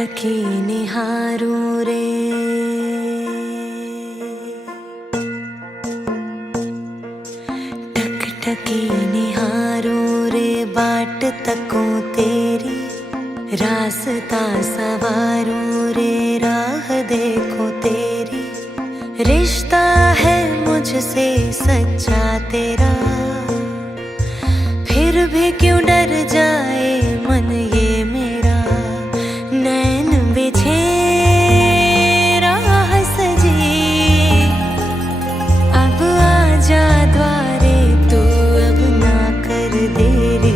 टकी निहारूं रे, टक टकी निहारूं रे, बाट तकों तेरी रास्ता सवारूं रे, राह देखो तेरी। रिश्ता है मुझसे सच्चा तेरा, फिर भी क्यों डर जाए मन ये मेरा। नैन बिछे राह सजी, अब आजा द्वारे तू, अब ना कर देरी,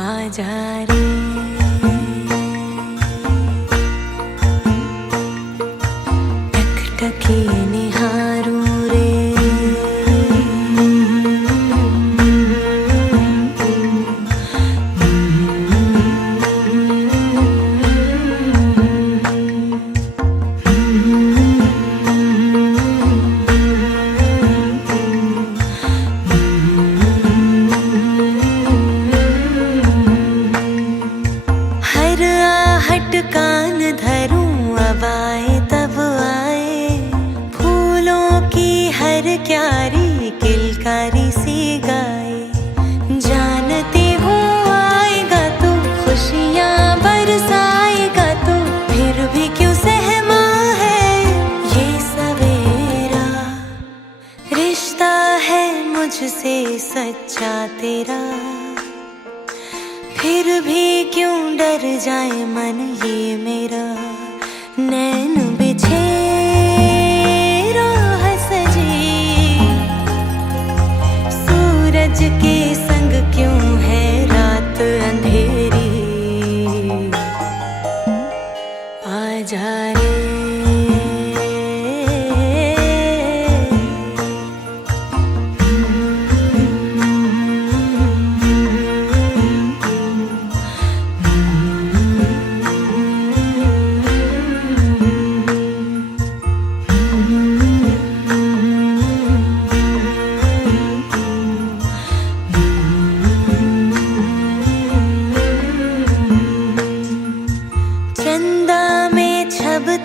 आजा रे। टक टकी निहारूं रे, कान धरूं अब आए तब आए, फूलों की हर क्यारी किलकारी सी गाए। जानती हूँ आएगा तू, खुशियाँ बरसाएगा तू, फिर भी क्यों सहमा है ये सवेरा। रिश्ता है मुझसे सच्चा तेरा, फिर भी क्यों डर जाए मन ये मेरा। नैन बिछे राह सजी, सूरज के संग क्यों है रात अंधेरी, आजा रे।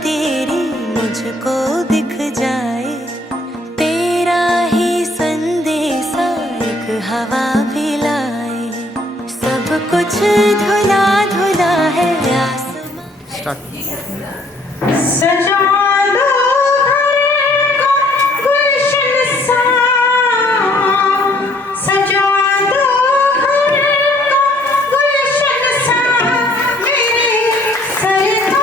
तेरी मुझको दिख जाए, तेरा ही संदेशा एक हवा भी लाए। सब कुछ धुला धुला है आसमां। सजा दो घर को गुलशन सा, सजा दो घर को गुलशन सा, मेरे सरकार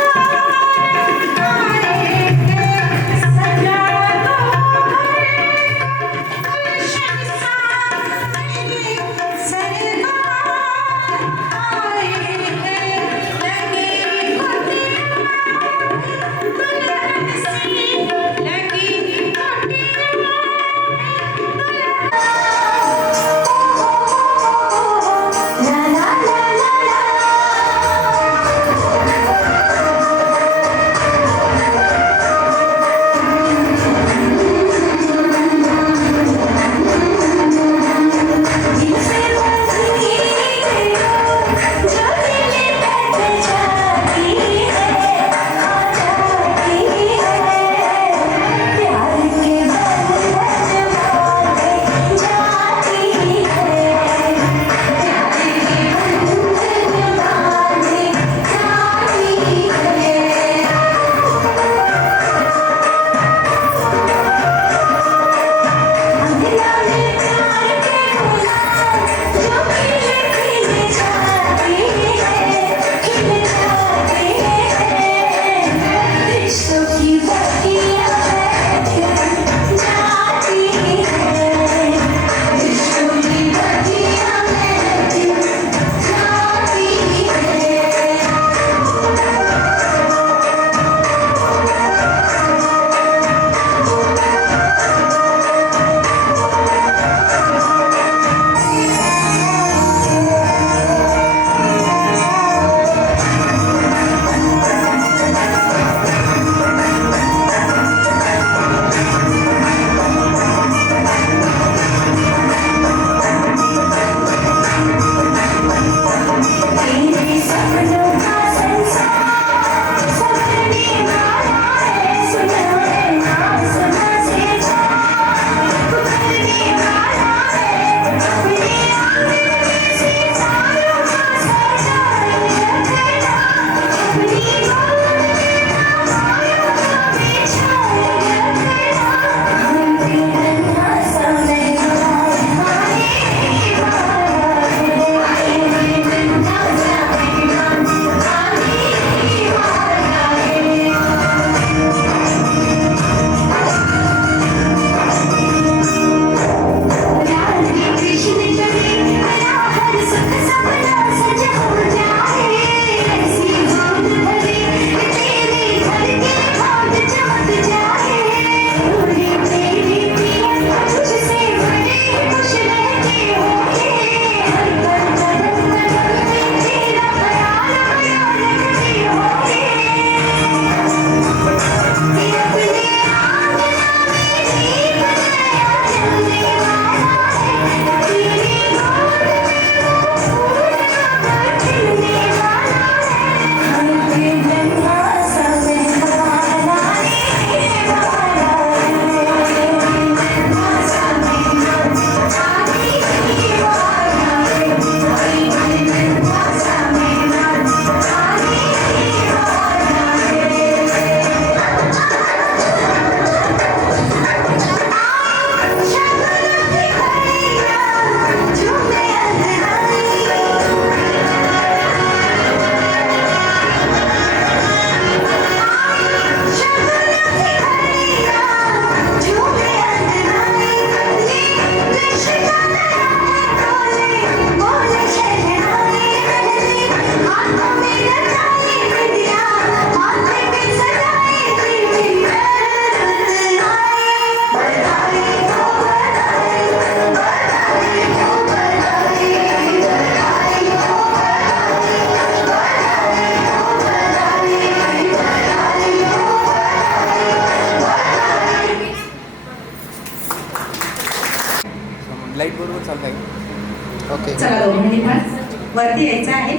वरती यायचं आहे.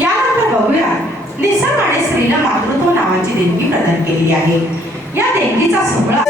यानंतर बघूया निसर्गाने स्त्रीला मातृत्व नावाची देणगी प्रदान केली आहे. या देणगीचा सोहळा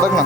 बघ ना.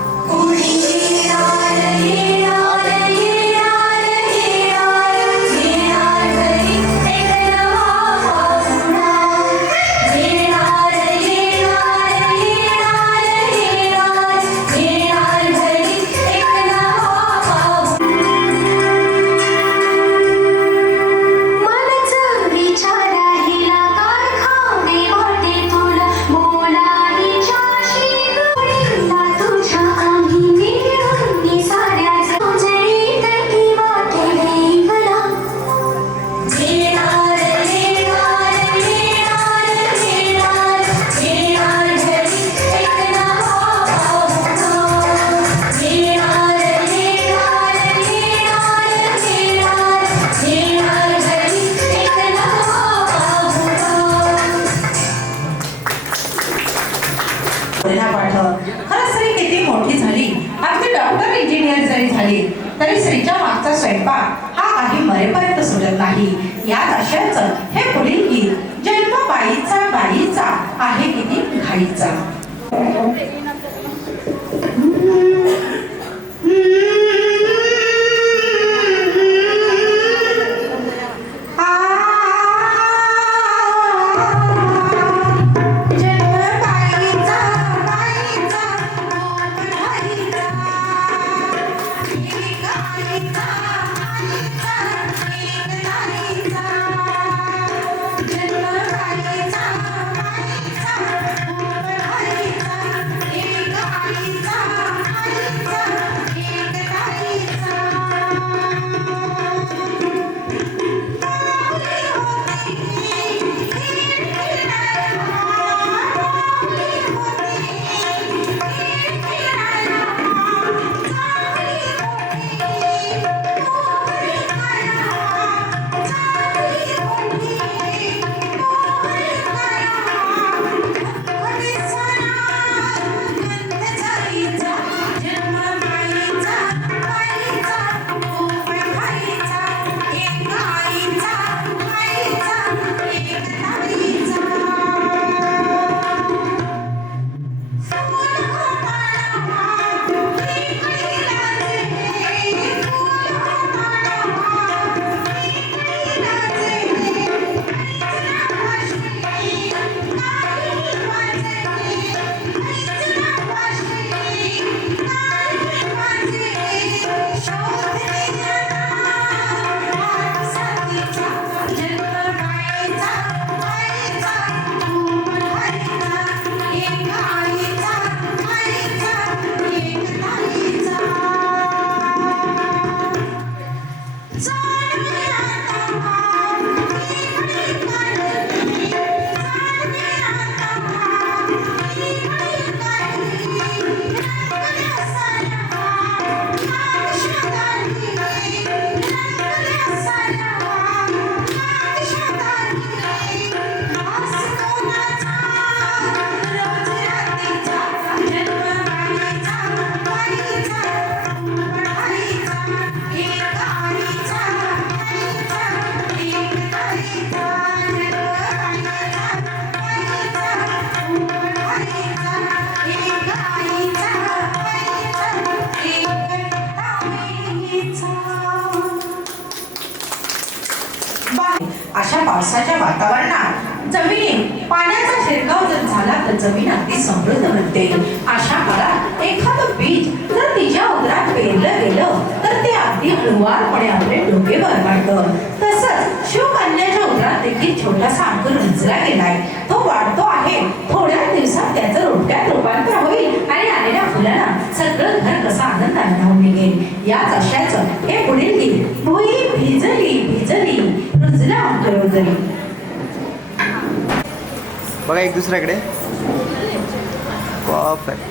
खरंच स्त्री किती मोठी झाली, अगदी डॉक्टर इंजिनियर जरी झाली तरी स्त्रीच्या मागचा स्वयंपाक हा काही मरेपर्यंत सुटत नाही. याच आशयाचं हे पुढील गीत जन्म बाईचा बाईचा आहे किती घाईचा. जन्म बाईचा अशा पावसाच्या वातावरणात जमिनी पाण्याचा शिरकाव जर झाला तर जमीन अगदी समृद्ध बनते. अशा काळात एखादं बीज जर तिच्या उदरात पेरलं गेलं तर ते अगदी हळुवारपणे आपले डोके वर काढतं. तसंच शिवकन्याच्या उदरात देखील छोटासा अंकुर रुजला गेलाय. तो वाढतो आहे. थोड्या दिवसात त्याचं रोपट्यात रूपांतर होईल आणि आलेल्या फुलांना सगळं घर कसं आनंदाने न्हावून निघेल. याच आशयाचं हे पुढील गीत. भुई भिजली भिजली रुजला अंकुर रुजली. बघा एक दुसऱ्याकडे. परफेक्ट.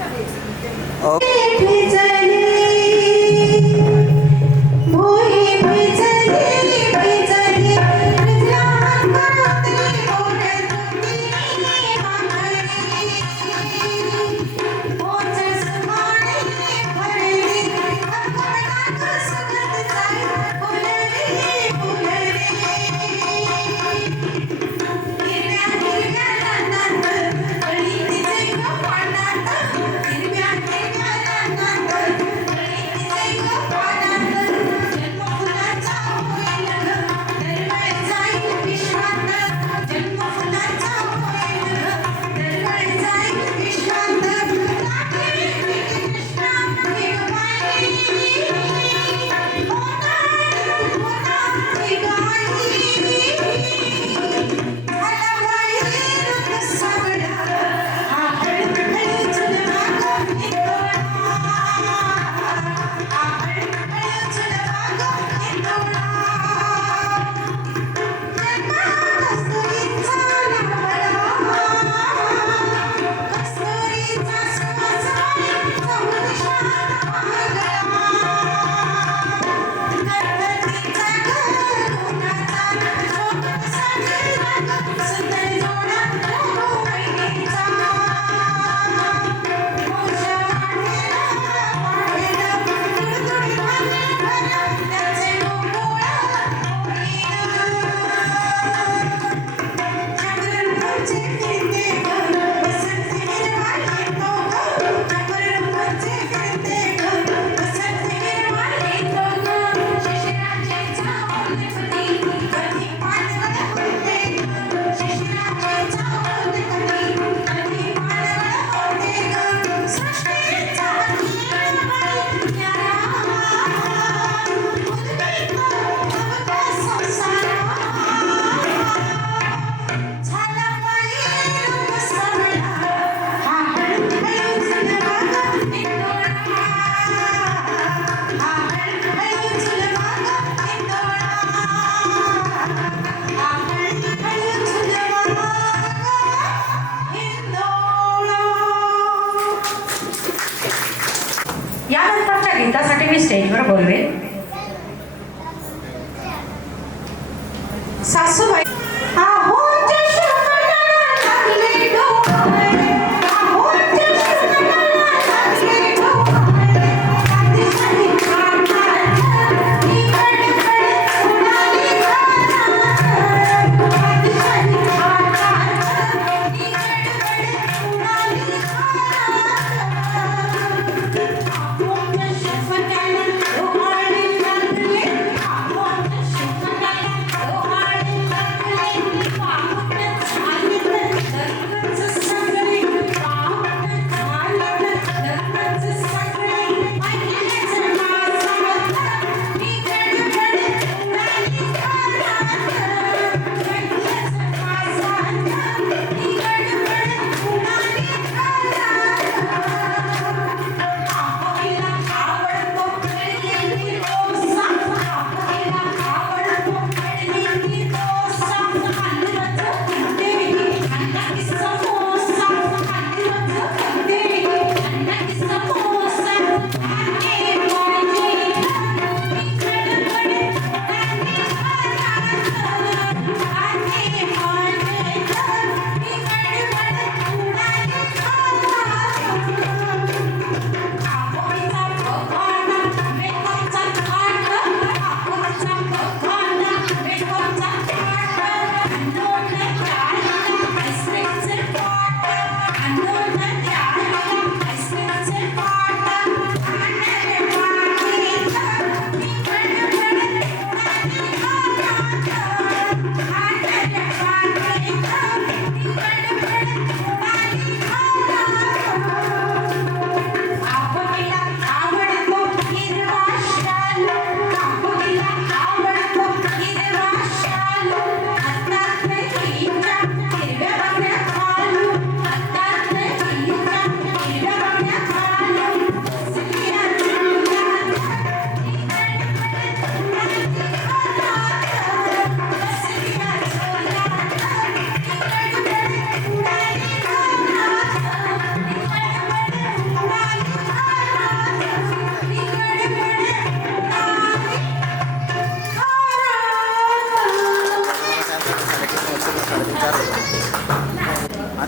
यानंतरच्या गीतासाठी मी स्टेजवर बोलवेन सासूबाई.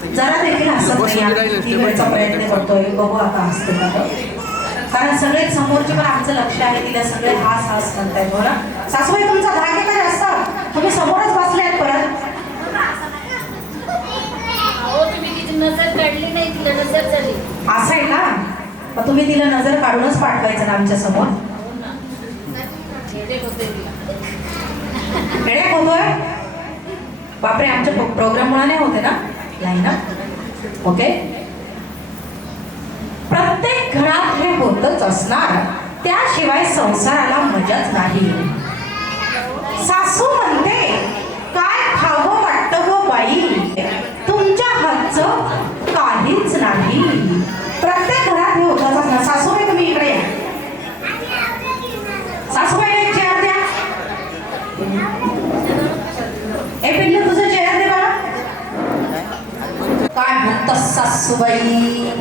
जरा देखील हसत नाही आम्ही किती वेळचा प्रयत्न करतोय, बघू आता हसते का तो. कारण सगळे समोरचे पण आमचं लक्ष आहे, तिला सगळे हास हास म्हणतायत. हो ना सासूबाई, तुमचा धाक आहे काय जास्त? तुम्ही समोरच बसले आहेत परत. हो, तुम्ही तिची नजर काढली नाही, तिला नजर झाली. असं आहे ना, मग तुम्ही तिला नजर काढूनच पाठवायचं ना आमच्या समोर. हेडेक होते तिला. हेडेक होतोय बापरे, आमच्या प्रोग्राम मुळे नाही होते ना नाही ना. ओके, प्रत्येक घरात हे होतच असणार, त्याशिवाय संसाराला मजाच नाही. सासू म्हणते काय खावं वाटतं गो बाई, तुमच्या हातचं काहीच नाही. प्रत्येक घरात हे होतच असणार. सासूबाई तुम्ही इकडे या. सासूबाई एक चेअर द्या. ए पिल्लू तुझं चेअर दे मला. काय म्हणतस सासूबाई?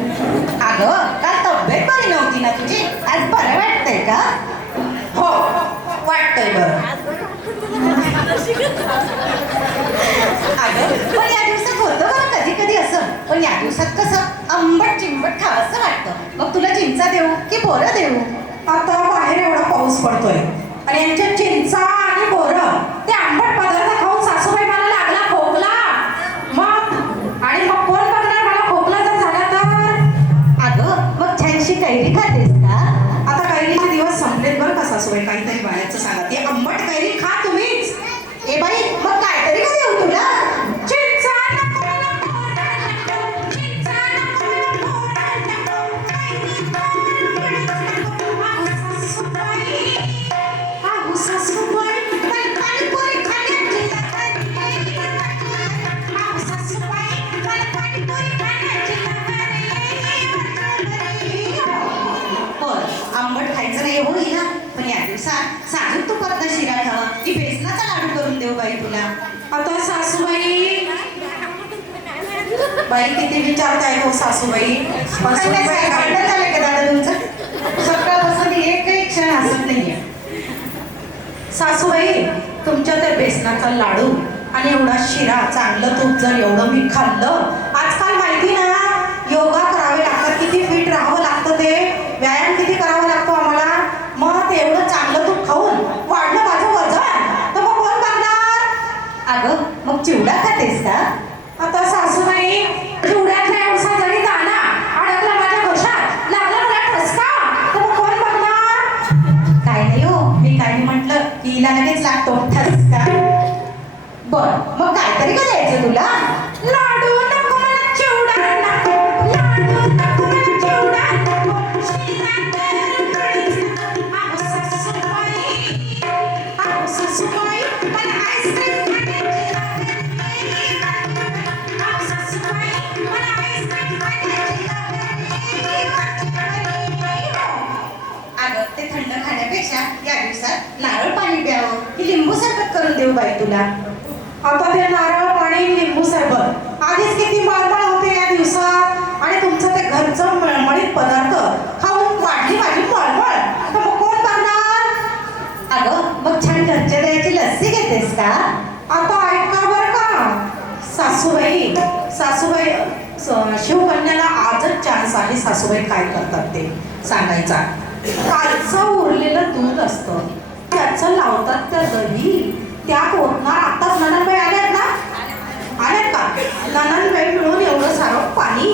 अगं काल तब्येत बरी नव्हती ना तुझी, आज बरं वाटतंय का? हो वाटतंय बरं. अगं पण या दिवसात होतं बरं कधी कधी असं, पण या दिवसात कसं आंबट चिंबट खावंसं वाटतं. मग तुला चिंचा देऊ की बोरं देऊ? आता बाहेर एवढा पाऊस पडतोय आणि यांच्या चिंचा आणि बोरं ते आंबट पदार्थ खाऊन सासूबाई मला लागला खोकला. आणि मग कोण बघणार मला खोकला जर झाला तर? अगं मग छानशी कैरी खातेस का? आता कैरीचे दिवस संपलेत बरं का सासूबाई, काहीतरी बाहेरचं सांगा. ते आंबट कैरी खा तुम्हीच. ए बाई मग काहीतरी का देऊ तुला? चिंचा नको मला बोरं नको, चिंचा नको मला बोरं नको, कैरी बोरं नको. आहो सासूबाई, मला पाणीपुरी खाण्याची लहरी. आहो सासूबाई, मला पाणीपुरी खाण्याची लहरी. पण आंबट खायचं नाही होई ना, पण या दिवसात साजूक तुपातला शिरा खावा की बेसनाचा लाडू करून देऊ बाई तुला? आता सासूबाई, बाई किती विचारताय हो सासूबाई. पण सुनबाई भांडण काय- झालंय का दादा तुमचं? सकाळपासून एकही क्षण हसत नाहीये. सासूबाई, तुमच्या त्या बेसनाचा लाडू आणि एवढा शिरा, चांगलं तूप जर एवढं मी खाल्लं. आजकाल माहिती ना, योगा करावे लागतात, किती फिट राहावं लागतं, ते व्यायाम किती करावा लागतो आम्हाला. मग ते एवढं चांगलं तूप खाऊन वाढलं माझं वजन, तर मग कोण बघणार? अगं मग चिवडा खातेस का? आता सासूबाई, चिवड्यातला एवढा जरी दाणा अडकला माझ्या घशात, लागला मला ठसका, तर मग कोण बघणार? काय नाही हो, मी काही म्हटलं की हिला लगेच लागतो ठसका. बर मग काहीतरी का द्यायचं तुला? लाडू नको मला, चिवडा नको, लाडू नको मला, चिवडा नको, शिरा तर कळीच नको. आहो सासूबाई, आहो सासूबाई, मला आईस्क्रीम खाण्याची लहरी. आहो सासूबाई, मला आईस्क्रीम खाण्याची लहरी. अगं ते थंड खाण्यापेक्षा या दिवसात नारळ पाणी प्यावं की लिंबू सरबत करून देऊ बाई तुला? आता ते नारळ पाणी, लिंबू सरबत, आधीच किती मळमळ होते या दिवसात, आणि तुमचं ते घरचं मळमळीत पदार्थ खाऊन वाढली माझी मळमळ, तर मग कोण करणार? अगं मग छान घरच्या दह्याची लस्सी घेतेस का? आता ऐका बरं का सासूबाई, सासूबाई, शिवकन्याला आजच चान्स आहे. सासूबाई काय करतात ते सांगायचा. कालचं उरलेलं दूध असतं, त्याचं लावतात त्या दही, त्यात ओतणार. आताच ननंदबाई आल्यात ना, आल्यात का? ननंदबाई मिळून एवढं सारं पाणी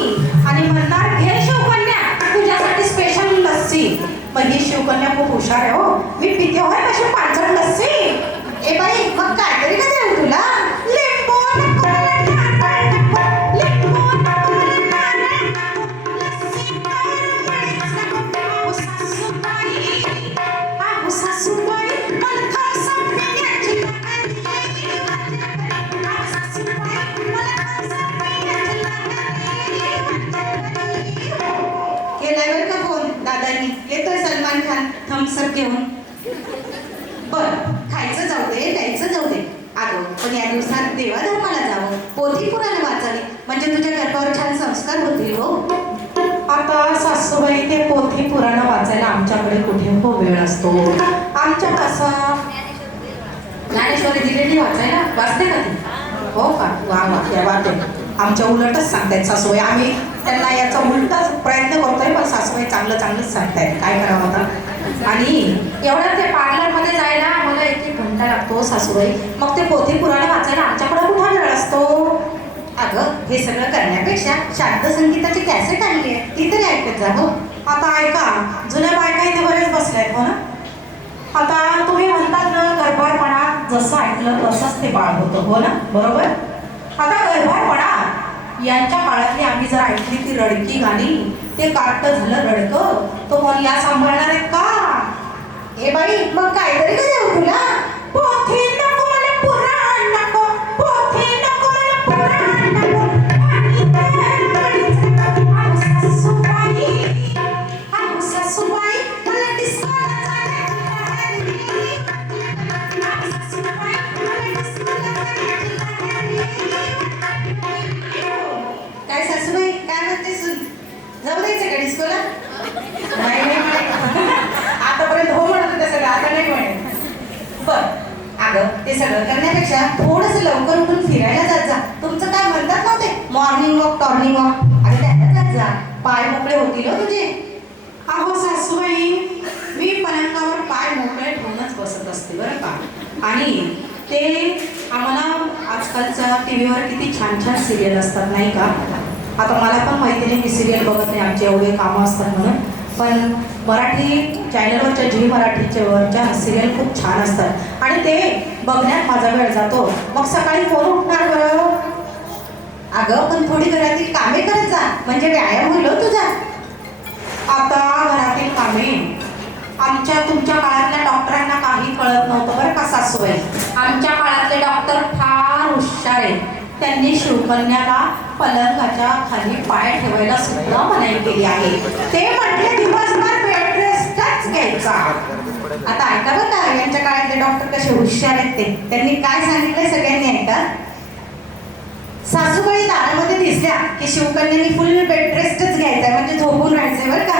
आणि म्हणणार घे शिवकन्या तुझ्यासाठी स्पेशल लस्सी. मग ही शिवकन्या खूप हुशार आहे हो, मी पिते होय कशी पांचट लस्सी. ए बाई मग काहीतरी का देऊ तुला? लिंबू नको मला, नारळ नको, लिंबू नको मला, नारळ नको, लस्सी तर कळीच नको. आहो सासूबाई, आहो सासूबाई, मला थम्सअप पिण्याची लहरी. आहो सासूबाई, मला थम्सअप पिण्याची लहरी. केलाय बरं का फोन दादांनी, येतोय सलमान खान थम्सअप घेऊन. बर खायचं जाऊ दे, प्यायचं जाऊ दे. अगं पण या दिवसात देवाधर्माला जावं, पोथी पुराण वाचावी, म्हणजे तुझ्या गर्भावर छान संस्कार होतील हो. आता सासूबाई, ते पोथी पुराण वाचायला आमच्याकडे कुठे हो वेळ असतो. आमच्या कसं ज्ञानेश्वरी दिलेली वाचायला वाचते का ती? हो का? वा वा, त्या वाचते. आमच्या उलटच सांगतायत सासूबाई. आम्ही त्यांना याचा उलटाच प्रयत्न करतोय, पण सासूबाई चांगलंच सांगतायत. काय करावं आता. आणि एवढं ते पार्लरमध्ये जायला मला एक घंटा लागतो सासूबाई. मग ते पोथी पुराणे वाचायला आमच्याकडे कुठा वेळ असतो. अगं हे सगळं करण्यापेक्षा शास्त्रीय संगीताची कॅसेट आणली आहे, ती तरी ऐकत जा. हो आता ऐका, जुन्या बायका इथे बरेच बसल्यात हो ना. आता तुम्ही म्हणतात ना, गर्भारपणात जसं ऐकलं तसंच ते बाळ होतं हो ना, बरोबर. आता गर्भारपणात यांच्या काळातली आम्ही जर ऐकली ती रडकी गाणी, ते कार्ट झालं रडकं, तो कोण या सांभाळणार आहेत का. हे बाई मग काहीतरी का देऊ तुला. पोथी नको मला पुराण नको, पोथी नको मला पुराण नको. सासूबाई मला डिस्कोला काय सासूबाई काय म्हणते सून, जाऊ द्यायचं का डिस्कोला. नाही आतापर्यंत हो म्हणत होते सगळं, आता नाही म्हणेल. बर अगं ते सगळं करण्यापेक्षा थोडंसं लवकर उठून फिरायला जात जा. तुमचं काय म्हणतात ना ते मॉर्निंग वॉक टॉर्निंग वॉक, आणि त्याला जात जा, पाय मोकळे होतील हो तुझे. अहो सासूबाई, मी पलंगावर पाय मोकळे ठेवूनच बसत असते बरं का. आणि ते आम्हाला आजकालच्या टी व्हीवर किती छान छान सिरियल असतात नाही का. आता मला पण माहिती नाही, मी सिरियल बघत नाही, आमचे एवढे कामं असतात म्हणून. पण मराठी चॅनलवरच्या झी मराठीच्यावरच्या सिरियल खूप छान असतात आणि ते बघण्यात माझा वेळ जातो. मग सकाळी कोण उठणार बरं. अगं पण थोडी घरातील कामे करत जा, म्हणजे व्यायाम होईल हो तुझा. आता घरातील कामे आमच्या तुमच्या काळातल्या डॉक्टरांना काही कळत नव्हतं बरं का सासूबाई. आमच्या काळातले डॉक्टर फार हुशार आहेत. त्यांनी शिवकन्याला पलंगाच्या खाली पाय ठेवायला सुद्धा मनाई केली आहे. ते म्हटले दिवसभर बेड रेस्टच घ्यायचा. आता ऐका बरं का, यांच्या काळातले डॉक्टर कसे हुशार आहेत ते. त्यांनी काय सांगितलंय सगळ्यांनी ऐका. सासूबाई दारामध्ये दिसल्या की शिवकन्यानी फुल बेड रेस्टच घ्यायचा, म्हणजे झोपून राहायचंय बरं का.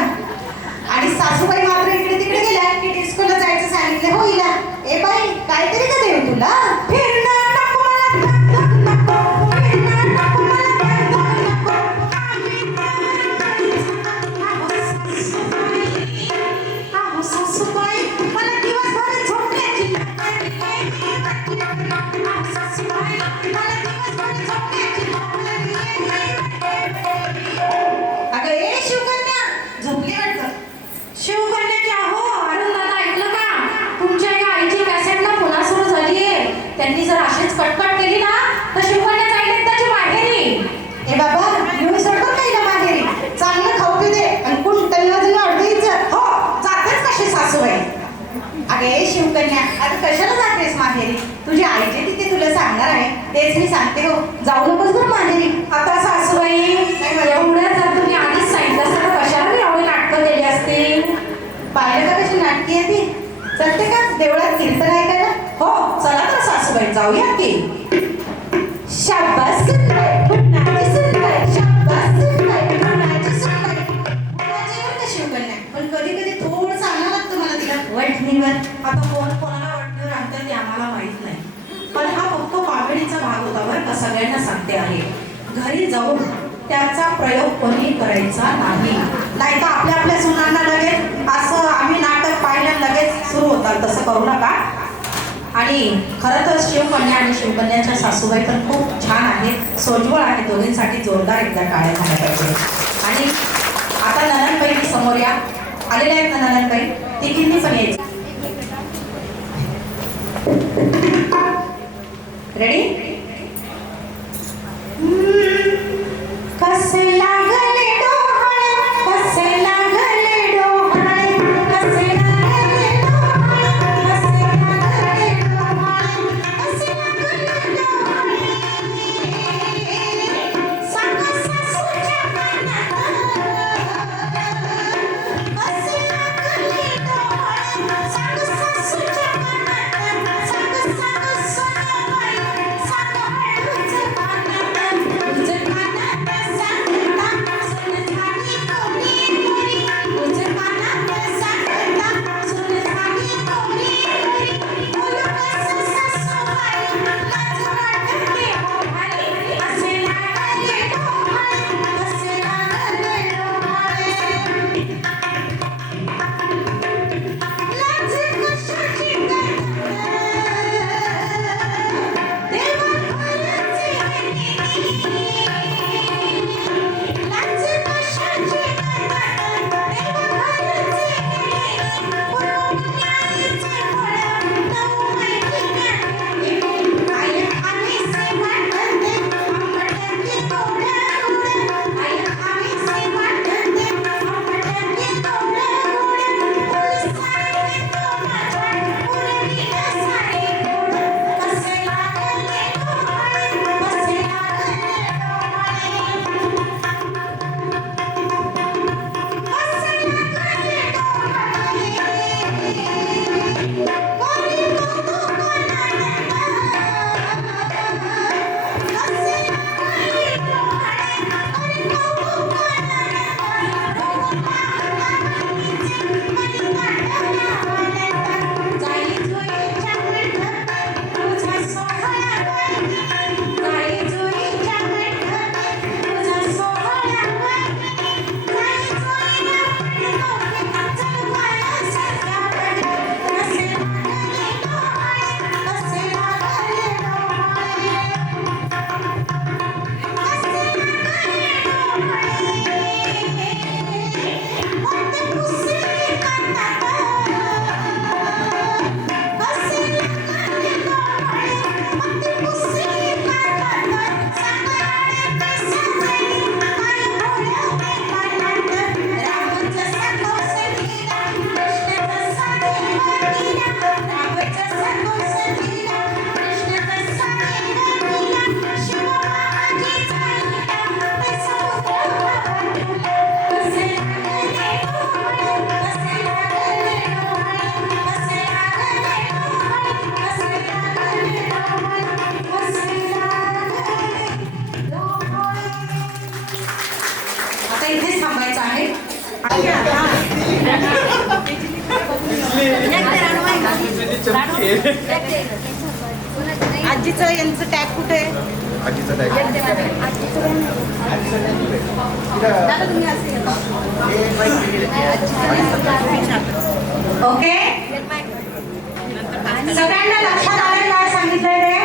आणि सासूबाई मात्र इकडे तिकडे गेल्या की डिस्कोला जायचं सांगितलं हो हिला. ए बाई काहीतरी का देऊ तुला. फिरणं नको मला, धक नको, फिरणं नको मला, धक नको. अहो सासूबाई, मला दिवसभर झोपण्याची सासूबाई, मला दिवसभर झोपण्याची. अगं ए शिवकन्या, झोपली वाटतं. शिवकन्याची अहो अरुण दादा ऐकलं का, तुमच्या एका आईची कॅसेटला पुन्हा सुरू झालीये. त्यांनी जर अशीच कटकट केली ना तर शिवकन्या जाईल त्याची माहेरी. ए बाबा घेऊन सोडतो नाही माहेरी, चांगलं खाऊ पिऊ दे आणि कुंटल वाजून अडवायचं. हो जातेच कशी सासूबाई. अगे शिवकन्या, आता कशाला जातेस माहेरी. तुझी आईचे तिथे तुला सांगणार आहे, तेच मी सांगते हो. जाऊ नकोस बरं माहेरी. आता सासूबाई एवढ्या जर तुम्ही आधीच सांगितलं असतं तर कशाला एवढी नाटकं केली असती. पाहिलं का कशी नाटकी आहे ती. चलते का देवळात कीर्तन ऐकायला. हो चला तर सासूबाई जाऊया की. शाबास सुनबाई, पुन्हाची सुनबाई, शाबास सुनबाई, पुन्हाची सुनबाई. पुन्हाची बरं का शिवकन्या, पण कधी कधी थोडं चांगलं लागतं मला तिला वठणीवर. आता कोण कोणाला वाटतं राहतं ते आम्हाला माहित नाही, पण हा फक्त कॉमेडीचा भाग होता बरं का. सगळ्यांना सांगते आहे, घरी जाऊन त्याचा प्रयोग कोणी करायचा नाही. नाही तर आपल्या आपल्या सुनांना लगेच असं आम्ही नाटक पाहिलं लगेच सुरू होतात, तसं करू नका. आणि खरं तर शिवकन्या आणि शिवकन्याच्या सासूबाई पण खूप छान आहेत, सोज्वळ आहेत. दोघींसाठी जोरदार एकदा टाळ्या झाल्या पाहिजे. आणि आता ननंदबाई समोर या, आलेल्या आहेत ना ननंदबाई, तिघींनी पण यायचं. रेडी. कसे लागले डोहाळे, कसे लागले डोहाळे, कसे लागले डोहाळे, कसे लागले डोहाळे, कसे लागले डोहाळे. सांगा सासूच्या कानात, कसे लागले डोहाळे. सांगा सासूच्या कानात, सांगा सांगा आजीचं यांचं टॅग कुठे आहे? दादा तुम्ही असे येता. ओके सगळ्यांना लक्षात आलं काय सांगितलंय ते?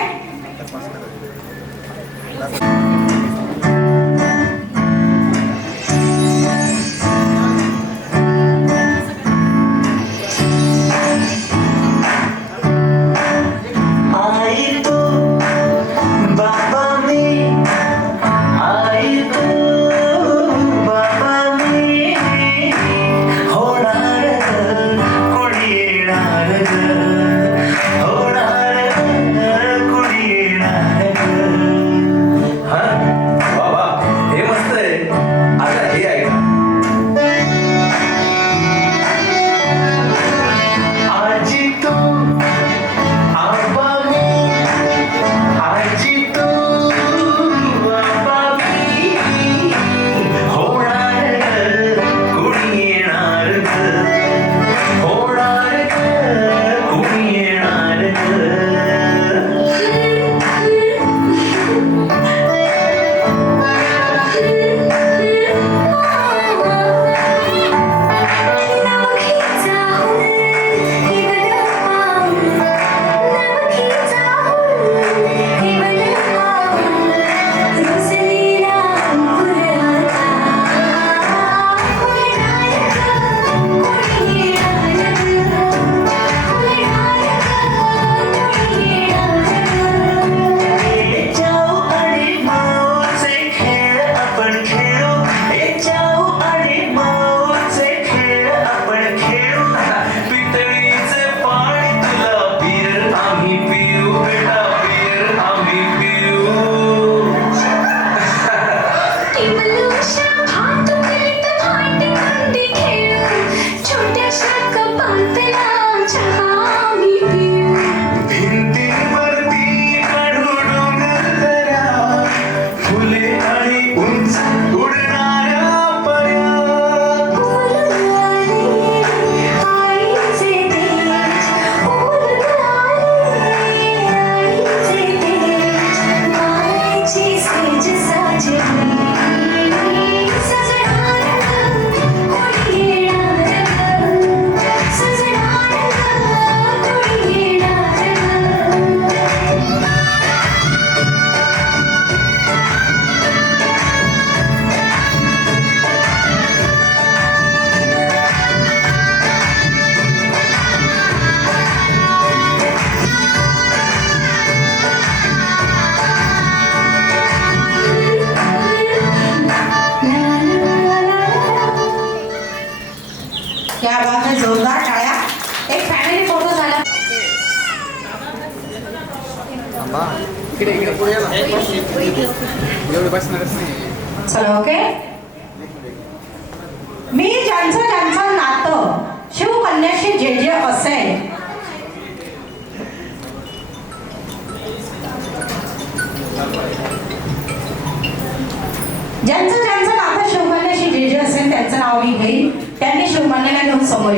क्या बात है, जोरदार टाळ्या. एक फॅमिली फोटो झाला. चला ओके. मी ज्यांचं नातं शिवकन्याशी जे जे असेल ज्यांचं नातं शिवकन्याशी जे जे असेल त्यांचं नाव मी घेईन. त्यांनी शिवकन्याला घेऊन समोर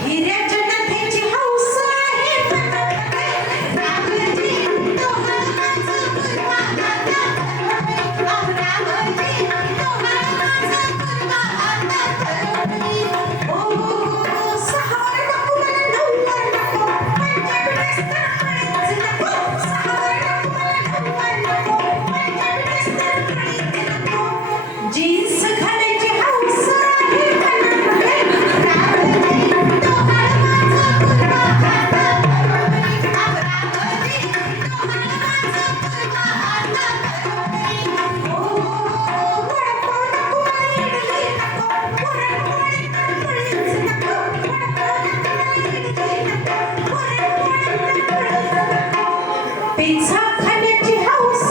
हिऱ्याच्या नथीची हौस आहे जीन्स घालायची हौस आहे पिझ्झा खाण्याची हौस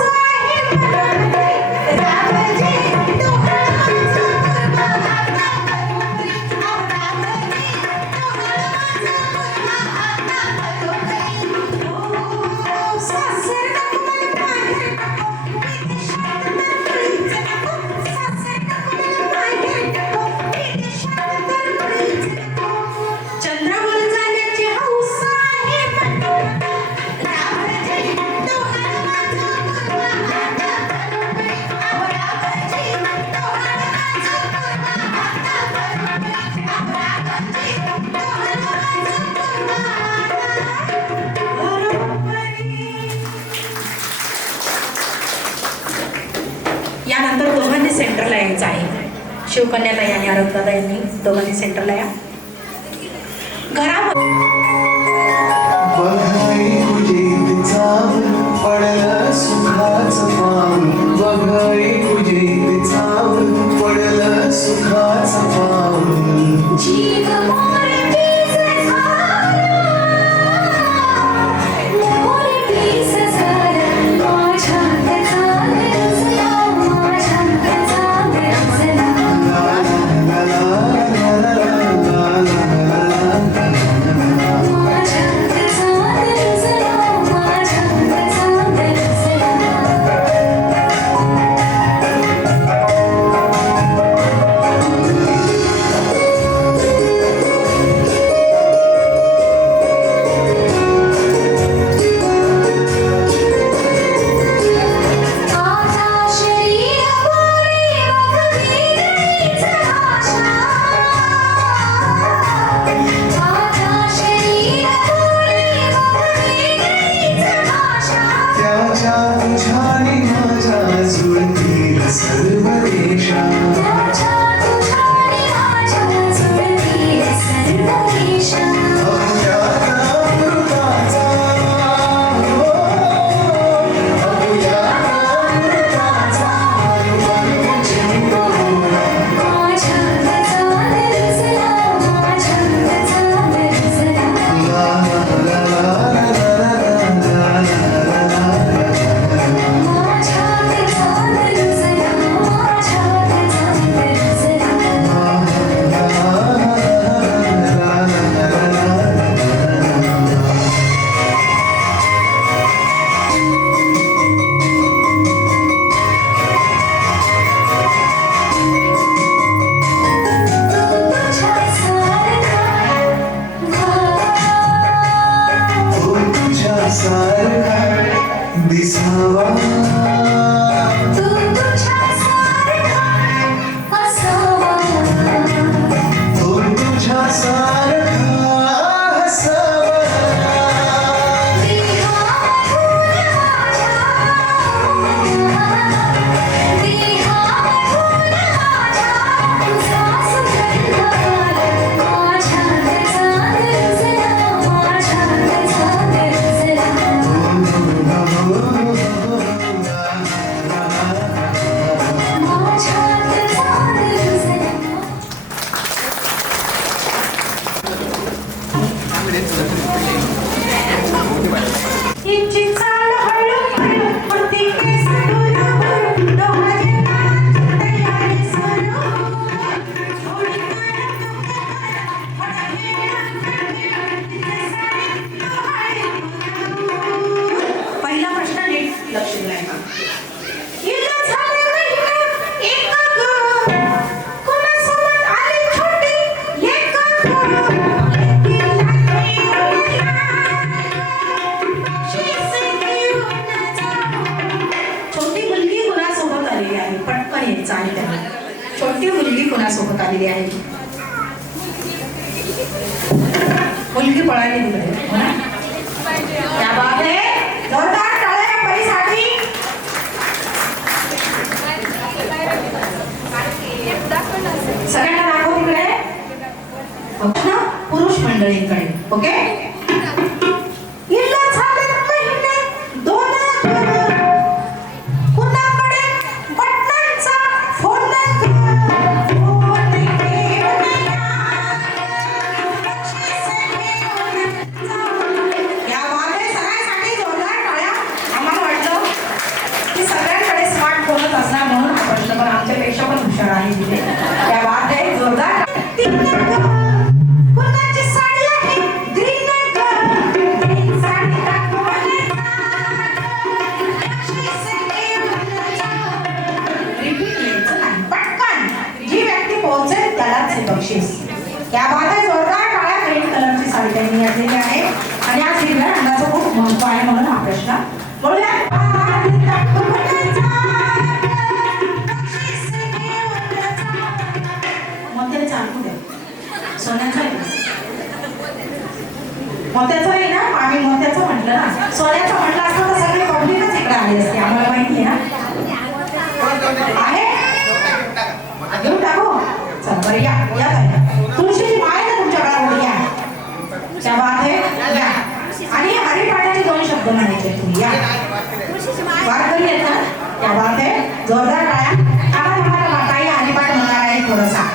चंद्रावर जाण्याची हौस आहे यानंतर दोघांनी सेंटरला यायचं आहे. शिवकन्याताई आणि आरोग्यदादा यांनी दोघांनी सेंटरला या. घरामध्ये बघाई तुझे चावल पडलं सुखाचं पाऊल बघाई तुझे चावल पडलं सुखाचं पाऊल जीव मोरपीस झाला, मोरपीस झाला, माझ्यात चांद रुजला, माझ्यात चांद रुजला. ला ला ला ला ला ला ला ला. माझ्यात चांद रुजला, माझ्यात चांद रुजला. कुणासोबत आलेली आहे? मुलगी पळाली तिकडे, हो ना? क्या बात है, जोरदार टाळ्या परीसाठी. सगळ्यांना दाखव तिकडे. ना पुरुष मंडळींकडे. ओके, इल्ला झाले महिने दोन कुणाकडे बटनांचा फोन या वादे सगळ्यांसाठी जोरदार टाळ्या. आम्हाला वाटलं की सगळ्यांकडे स्मार्टफोनच असणार म्हणून हा प्रश्न पण आमच्यापेक्षा पण हुशार आहे तिथे. त्या वादे जोरदार. कुणाची साडी आहे ग्रीन साडी दाखवली. रिपीट यायचं नाही, पटकन जी व्यक्ती पोहोचेल त्यालाच हे बक्षीस. त्या बाबत जोरदार काळ्या ग्रीन कलरची साडी त्यांनी घातलेली आहे आणि आज हिरव्या रंगाचं खूप महत्व आहे म्हणून हा प्रश्न बोलूया. मोत्याचं चालू द्या, सोन्याचं आहे. मोत्याचं नाही ना, आम्ही मोत्याचं म्हटलं ना, सोन्याचं म्हटलं असतं तर सगळे पब्लिकच इकडे आली असते. आम्हाला माहिती आहे ना. आहे घेऊन टाकू. चला बरं या या काय तुळशीची माळ ना तुमच्याकडे बोलू या. त्या बात आहे या. आणि हरिपाठाचे 2 शब्द म्हणायचे तुम्ही या. वारकरी आहेत ना, त्या बात आहे जोरदार टाळ्या. आम्हाला काही हरिपाठ म्हणणार आहे थोडासा.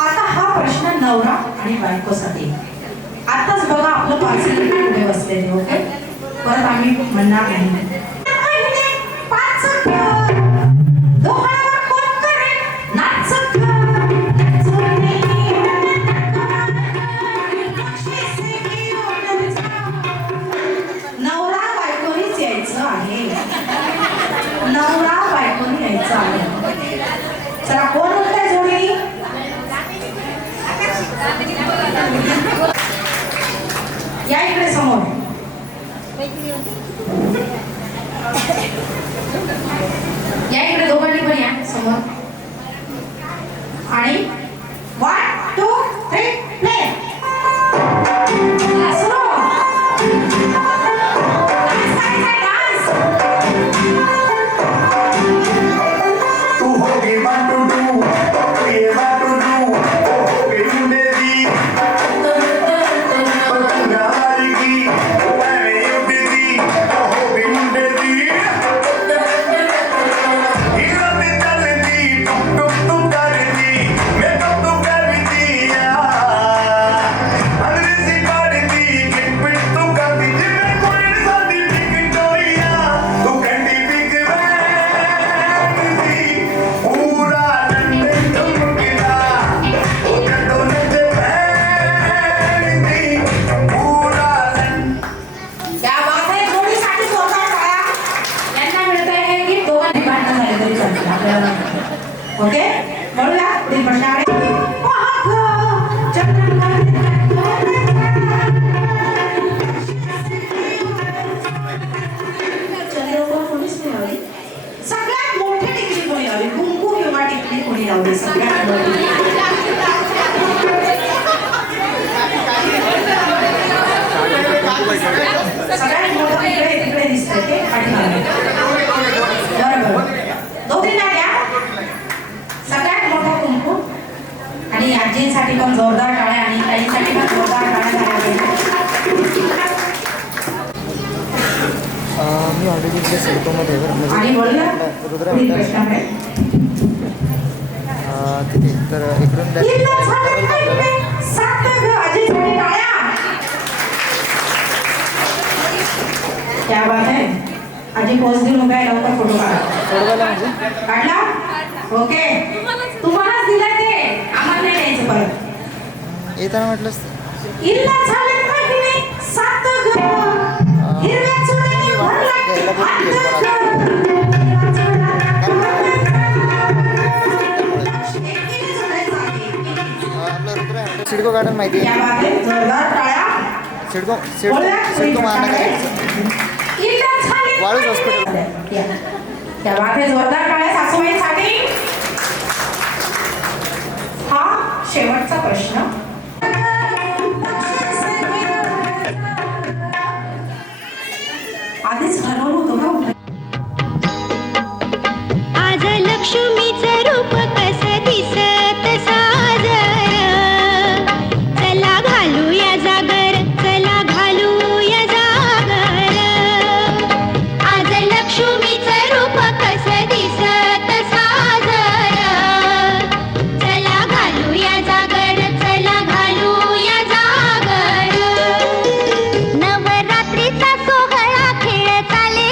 आता हा प्रश्न नवरा आणि बायकोसाठी. आताच बघा आपलं पार्सल पुढे बसलेले. ओके, परत आम्ही म्हणणार नाही. नवरा बायकोनीच यायचं आहे. नवरा बायकोनी यायचं आहे. चला कोण म्हणताय जोडी? या इकडे समोर. या इकडे दोघांनी पण या समोर. आणि 1 2 3 प्ले. ओके, बोलूया पुढील प्रश्नाकडे. सगळ्यात मोठी टिकली कोणी लावली? कुंकू किंवा टिकली कोणी लावली? सगळ्यात मोठी. सगळ्यात मोठं तिकडे दिसतंय ते पाठीमागे. बरोबर, 2-3 द्या. सगळ्यात मोठा कुंकू. आणि आजींसाठी पण जोरदार टाळ्या आणि ताईंसाठी पण जोरदार टाळ्या झाल्या. मी ऑलरेडी इकडे सिडकोमध्ये आणि बोलूया पुढील प्रश्नाकडे. तिथे तर इकडून आजींसाठी टाळ्या. क्या बात आहे. आजी पोच देऊन उभ्या आहे, लवकर फोटो काढा. सोडवायला म्हणजे काढला ओके. तुम्हालाच दिलं ते, आम्हाला नाही द्यायचं परत. येताना म्हटलंस इल्ला झाले महिने सात घर, हिरव्या चुड्याने भरला सिडको गार्डन माहिती क्या आहे? बात आहे. जोरदार टाळ्या. सिडको महानगर इल्ला झाले वाळूज हॉस्पिटल. या. क्या बात आहे. जोरदार टाळ्या सासूबाईंसाठी. हा शेवटचा प्रश्न. आधीच ठरवलं होतं का? आज लक्ष्मीचं रूप कसं दिसत साजर, चला घालूया जागर, चला घालूया जागर. आज लक्ष्मीचं रूप कसं दिसत साजर, चला घालूया जागर, चला घालूया जागर. नवरात्रीचा सोहळा खेळ चाले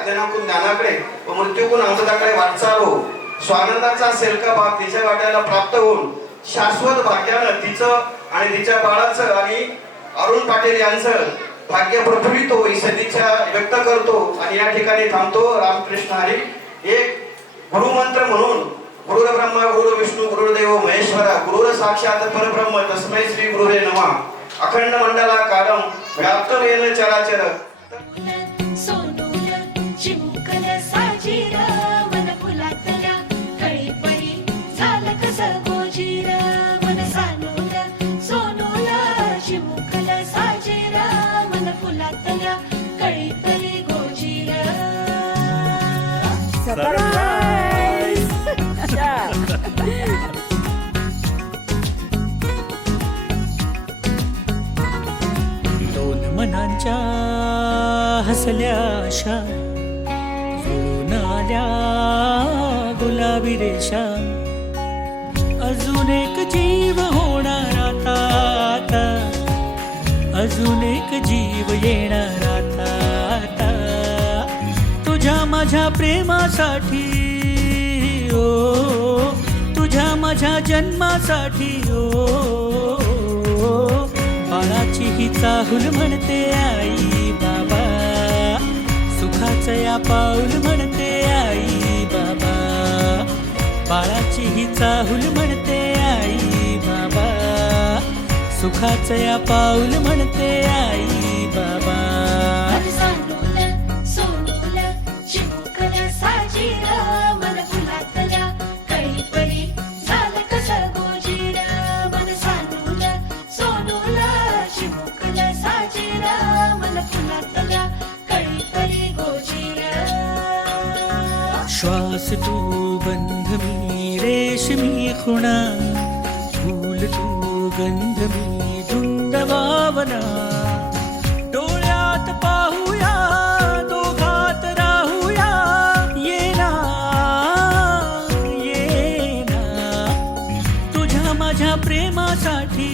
अज्ञानाकून ज्ञानाकडे व मृत्यूकून अमृताकडे वाटचाल हो. स्वानंदाचा सेलका भाग तिच्या वाट्याला प्राप्त होऊन शाश्वत भाग्यानं तिचं आणि तिच्या बाळाचं आणि अरुण पाटील यांचं भाग्य प्रफुल्लितो ही सदिच्छा व्यक्त करतो आणि या ठिकाणी थांबतो. रामकृष्ण हरी. एक गुरुमंत्र म्हणून गुरुर ब्रह्मा गुरु विष्णू गुरुदेव महेश्वरा गुरुर साक्षात परब्रह्म तस्मै श्री गुरुवे नमः. अखंड मंडलाकारं व्याप्तं येन चराचर. सोनूल चिमुकल साजीर मन फुलातल्या कळीपरी झालं कसं गोजीर मन सानूल सोनूल चिमुकल साजीर मन फुलातल्या कळीपरी गोजीर. दोन मनांच्या हसल्या आशा जुळून आल्या गुलाबी रेषा. अजून एक जीव होणार आता आता, अजून एक जीव येणार आता आता. तुझ्या माझ्या प्रेमासाठी ओ, तुझ्या माझ्या जन्मासाठी ओ. बाळाची ही चाहुल म्हणते आई बाबा, सुखाचं या पाऊल म्हणते आई बाबा. बाळाची ही चाहुल म्हणते आई बाबा, सुखाचं या पाऊल म्हणते आई बाबा. मन सानूल सोनूल चिमुकल साजीर मन फुलातल्या कळीपरी झालं कसं गोजीर. मन सानूल सोनूल चिमुकल साजीर मन फुलातल्या कळीपरी गोजीर. श्वास तू बंध मी रेशमी खुणा, फूल तू गंध मी धुंद भावना. डोळ्यात पाहूया दोघात राहूया, येना येना. तुझ्या माझ्या प्रेमासाठी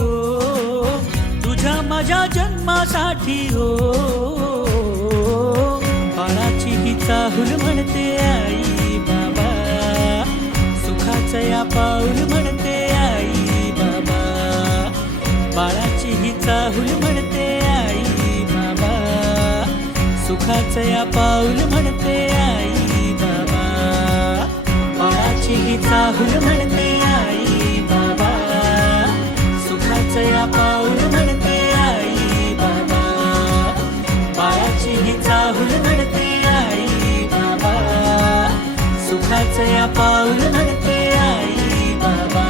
ओ, तुझ्या माझ्या जन्मासाठी ओ. बाळाची ही चाहुल म्हणते आई बाबा, सुखाचं या पाऊल म्हणते आई बाबा. बाळाची ही चाहुल म्हणते आई बाबा, सुखाचं या पाऊल म्हणते आई बाबा. बाळाची ही चाहुल म्हणते आई बाबा, सुखाचं या पाऊल म्हणते आई बाबा. बाळाची ही चाहुल म्हणते आई बाबा, सुखाचं या पाऊल म्हणते आई बाबा.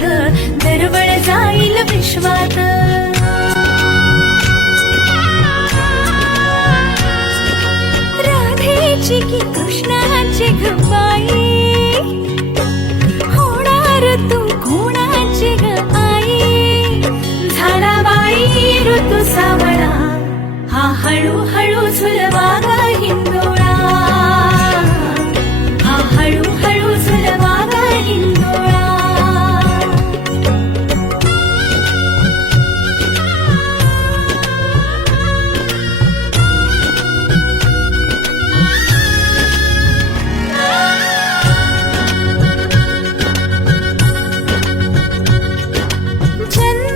ग दरवळ जाईल विश्वात राधेची की कृष्णाची ग बाई होणार तू कोणाची ग आई झाला बाई ऋतू सावळा हा हळूहळू झुलवा ग हिंदोळा हा हळूहळू झुलवा ग हिंदोळा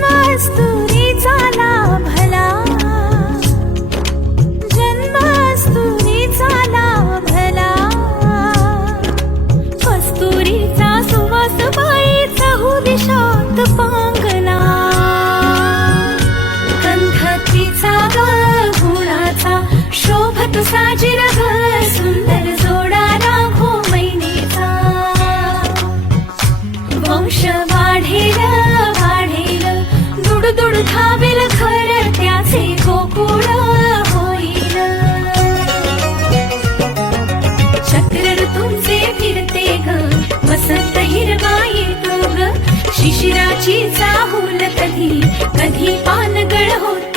जन्मास्तुरीचा लाभला जन्मास्तुरीचा लाभला कस्तुरीचा सुवास बाईचा हुदिशात पांगला गंधतीचा ग गुणाचा शोभत साजिर ग सुंदर जोडा राघो मैनेचा वंश वाढेल वाढेल दुडदुड धावेल खर त्याचे गोकुळ होईल चक्र ऋतूंचे फिरते ग वसंत हिरवा येतो ग शिशिराची चाहूल कधी कधी पानगळ होते